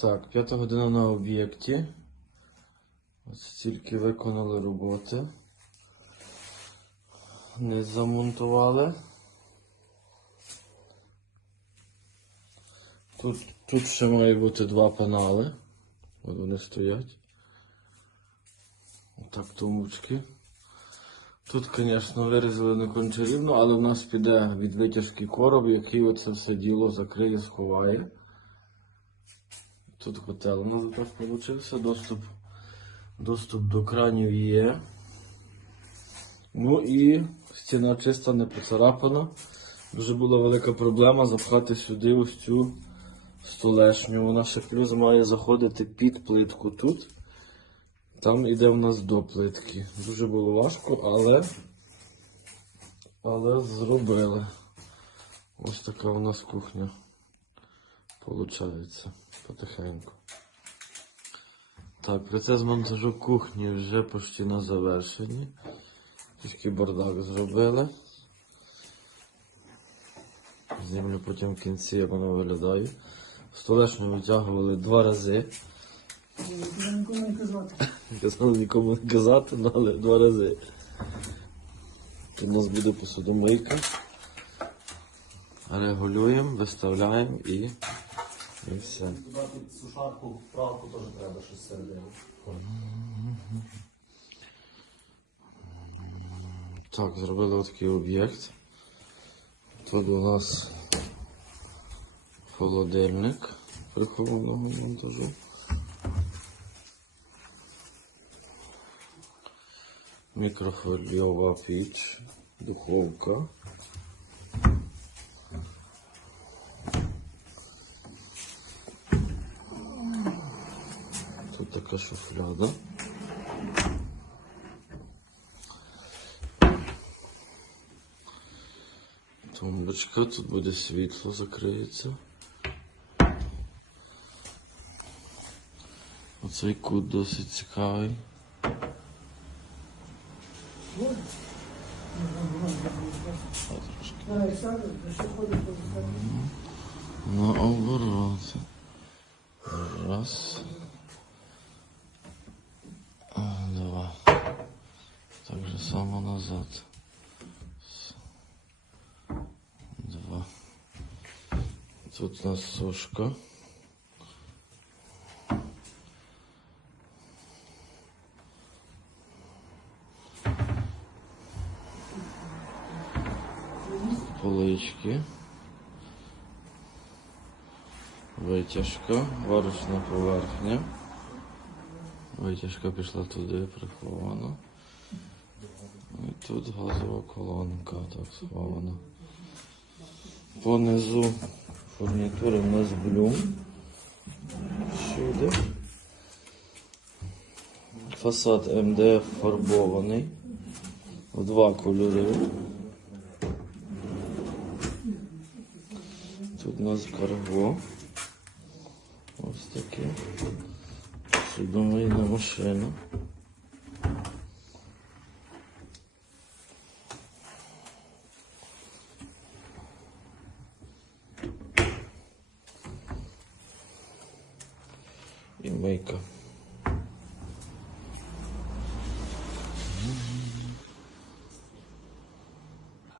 Так, п'ята година на об'єкті. Ось тільки виконали роботи. Не замонтували. Тут, тут ще має бути два панали. От вони стоять. Отак тумбочки. Тут, звісно, вирізали не кончарівно, але в нас піде від витяжки короб, який оце все діло закриє, сховає. Тут готел у нас так вийшов. Доступ, доступ до кранів є. Ну і стіна чиста, не поцарапана. Дуже була велика проблема запхати сюди ось цю столешню. Вона ще плюс має заходити під плитку тут. Там іде в нас до плитки. Дуже було важко, але, але зробили. Ось така у нас кухня. Получається потихеньку. Так, процес монтажу кухні вже почти на завершенні. Трішки бардак зробили. Знімлю потім в кінці, як воно виглядає. Столешню витягували два рази. Я нікому не казати. Казали нікому не казати, ну, але два рази. Тут у нас буде посудомийка. Регулюємо, виставляємо і, і все. Під сушарку, правку теж треба щось середину. Так, зробили такий об'єкт. Тут у нас холодильник прихованого монтажу. Мікрохвильова піч, духовка. Тут така шуфляда. Тумбочка, тут буде світло, закриється. Оцей кут досить цікавий. А, трошки. Давай, само назад. Два. Тут у нас сушка. Полички. Витяжка, варочна поверхня. Витяжка пішла туди, прихована. Тут газова колонка так схована. Понизу фурнітури у нас блюм. Всюди. Фасад МДФ фарбований. В два кольори. Тут у нас карго. Ось таке. Судомийна машина. І мийка.